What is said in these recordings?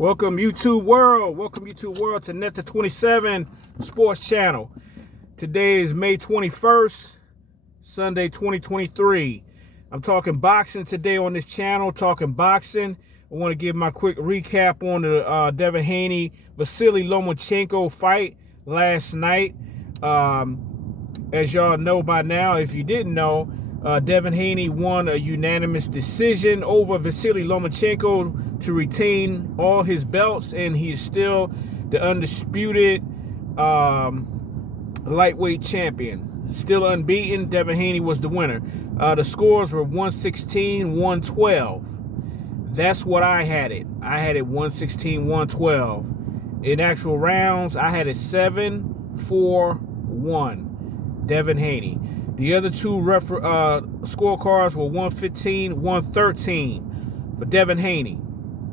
Welcome YouTube world. Welcome YouTube world to Net to 27 Sports Channel. Today is May 21st, Sunday 2023. I'm talking boxing today on this channel, talking boxing. I want to give my quick recap on the Devin Haney, Vasily Lomanchenko fight last night. As y'all know by now, if you didn't know, Devin Haney won a unanimous decision over Vasily Lomanchenko to retain all his belts, and he is still the undisputed lightweight champion. Still unbeaten. Devin Haney was the winner. The scores were 116-112. That's what I had it. I had it 116-112. In actual rounds, I had it 7-4-1. Devin Haney. The other two scorecards were 115-113 for Devin Haney.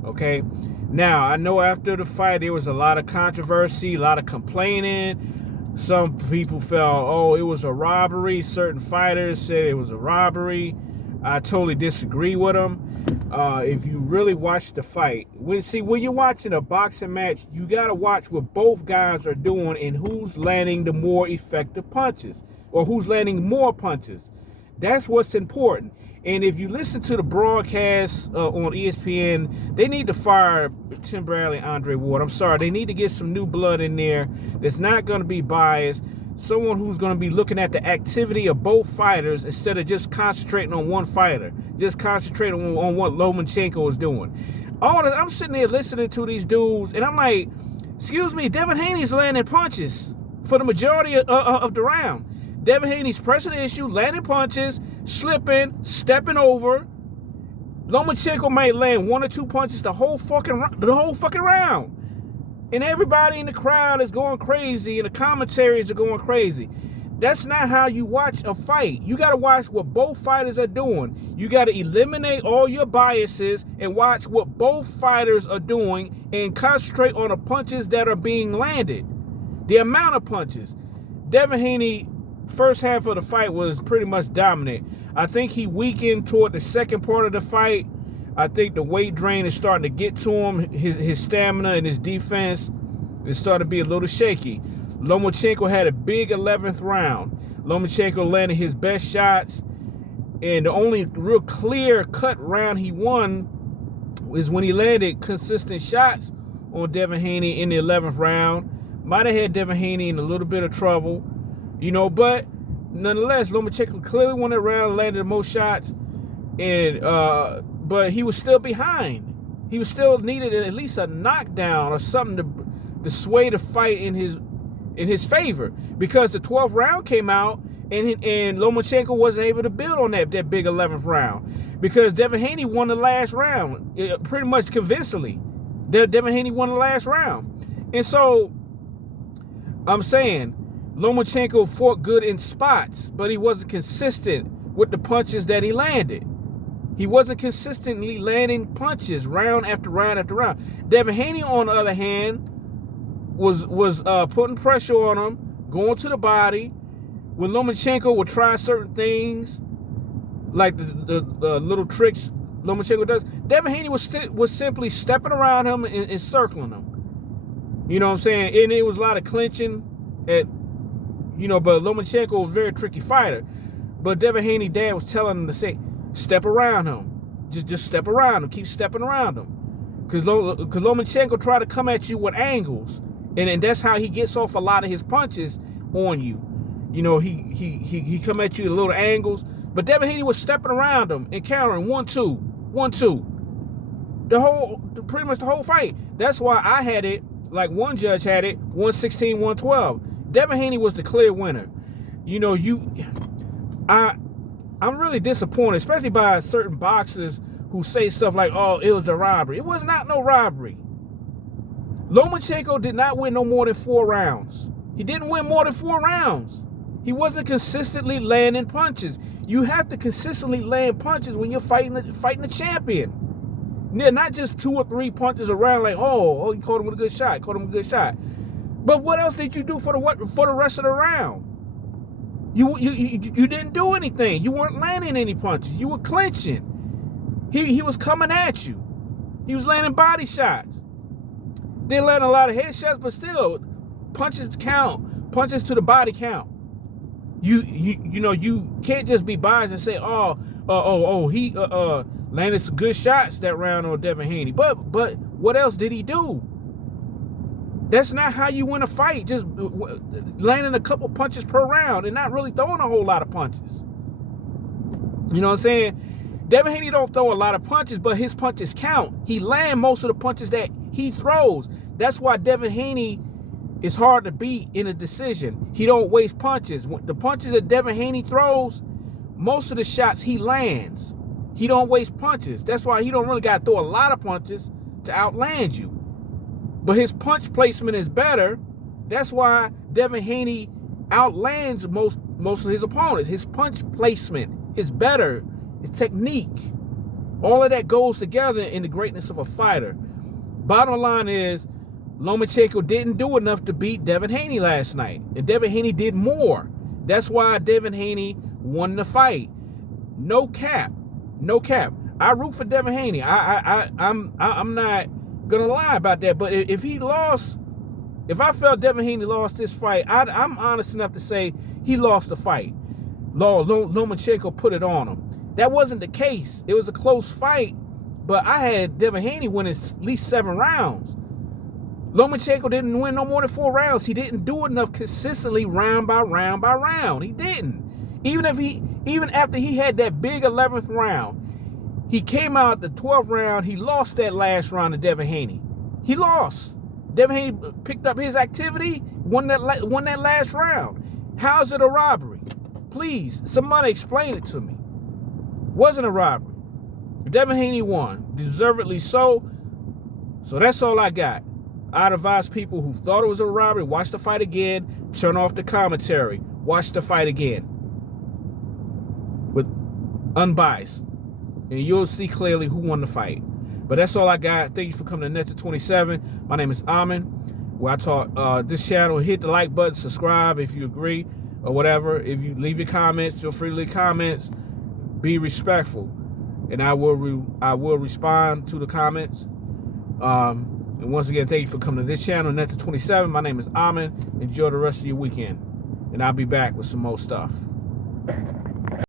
Okay. Now, I know after the fight there was a lot of controversy, a lot of complaining. Some people felt, oh, it was a robbery. Certain fighters said it was a robbery. I totally disagree with them. If you really watch the fight, when you're watching a boxing match, you got to watch what both guys are doing and who's landing the more effective punches or who's landing more punches. That's what's important. And if you listen to the broadcast on ESPN, they need to fire Tim Bradley, Andre Ward. I'm sorry. They need to get some new blood in there that's not going to be biased. Someone who's going to be looking at the activity of both fighters instead of just concentrating on one fighter. Just concentrating on what Lomanchenko is doing. I'm sitting there listening to these dudes, and I'm like, excuse me, Devin Haney's landing punches for the majority of the round. Devin Haney's pressing the issue, landing punches, slipping, stepping over. Lomachenko might land one or two punches the whole fucking round. And everybody in the crowd is going crazy, and the commentaries are going crazy. That's not how you watch a fight. You got to watch what both fighters are doing. You got to eliminate all your biases and watch what both fighters are doing and concentrate on the punches that are being landed. The amount of punches. Devin Haney, first half of the fight was pretty much dominant. I think he weakened toward the second part of the fight. I think the weight drain is starting to get to him. His stamina and his defense is starting to be a little shaky. Lomachenko had a big 11th round. Lomachenko landed his best shots. And the only real clear-cut round he won is when he landed consistent shots on Devin Haney in the 11th round. Might have had Devin Haney in a little bit of trouble. But nonetheless, Lomachenko clearly won that round, landed the most shots, and but he was still behind. He was still needed at least a knockdown or something to sway the fight in his favor, because the 12th round came out and Lomachenko wasn't able to build on that big 11th round because Devin Haney won the last round pretty much convincingly. Devin Haney won the last round, and so I'm saying Lomachenko fought good in spots, but he wasn't consistent with the punches that he landed. He wasn't consistently landing punches round after round after round. Devin Haney, on the other hand, was putting pressure on him, going to the body. When Lomachenko would try certain things, like the little tricks Lomachenko does, Devin Haney was simply stepping around him and circling him. You know what I'm saying? And it was a lot of clinching but Lomachenko was a very tricky fighter. But Devin Haney's dad was telling him to say, step around him. Just step around him. Keep stepping around him. Because Lomachenko tried to come at you with angles. And that's how he gets off a lot of his punches on you. He come at you at little angles. But Devin Haney was stepping around him and countering 1-2, 1-2. Pretty much the whole fight. That's why I had it, like one judge had it, 116-112. Devin Haney was the clear winner. I'm really disappointed, especially by certain boxers who say stuff like, oh, it was a robbery. It was not no robbery. Lomachenko did not win no more than 4 rounds. He didn't win more than 4 rounds. He wasn't consistently landing punches. You have to consistently land punches when you're fighting the champion. Not just 2 or 3 punches around like, oh, you caught him with a good shot, But what else did you do for the rest of the round? You didn't do anything. You weren't landing any punches. You were clinching. He was coming at you. He was landing body shots. Didn't land a lot of headshots, but still, punches count. Punches to the body count. You know, you can't just be biased and say, he landed some good shots that round on Devin Haney. But what else did he do? That's not how you win a fight. Just landing a couple punches per round and not really throwing a whole lot of punches. You know what I'm saying? Devin Haney don't throw a lot of punches, but his punches count. He lands most of the punches that he throws. That's why Devin Haney is hard to beat in a decision. He don't waste punches. The punches that Devin Haney throws, most of the shots he lands. He don't waste punches. That's why he don't really got to throw a lot of punches to outland you. But his punch placement is better. That's why Devin Haney outlands most of his opponents. His punch placement is better. His technique. All of that goes together in the greatness of a fighter. Bottom line is, Lomanchenko didn't do enough to beat Devin Haney last night. And Devin Haney did more. That's why Devin Haney won the fight. No cap. No cap. I root for Devin Haney. I'm not gonna lie about that. But if he lost, if I felt Devin Haney lost this fight, I'm honest enough to say he lost the fight. Lomanchenko put it on him. That wasn't the case. It was a close fight, but I had Devin Haney winning at least 7 rounds. Lomanchenko didn't win no more than 4 rounds. He didn't do enough consistently round by round by round. He didn't. Even after he had that big 11th round, he came out the 12th round. He lost that last round to Devin Haney. He lost. Devin Haney picked up his activity, won that last round. How is it a robbery? Please, somebody explain it to me. Wasn't a robbery. Devin Haney won, deservedly so. So that's all I got. I'd advise people who thought it was a robbery, watch the fight again, turn off the commentary, watch the fight again with unbiased, and you'll see clearly who won the fight. But that's all I got. Thank you for coming to Net to 27. My name is Amin, where I talk this channel. Hit the like button, subscribe if you agree or whatever. If you leave your comments, feel free to leave comments. Be respectful, and I will respond to the comments. And once again, thank you for coming to this channel, Net to 27. My name is Amin. Enjoy the rest of your weekend, and I'll be back with some more stuff.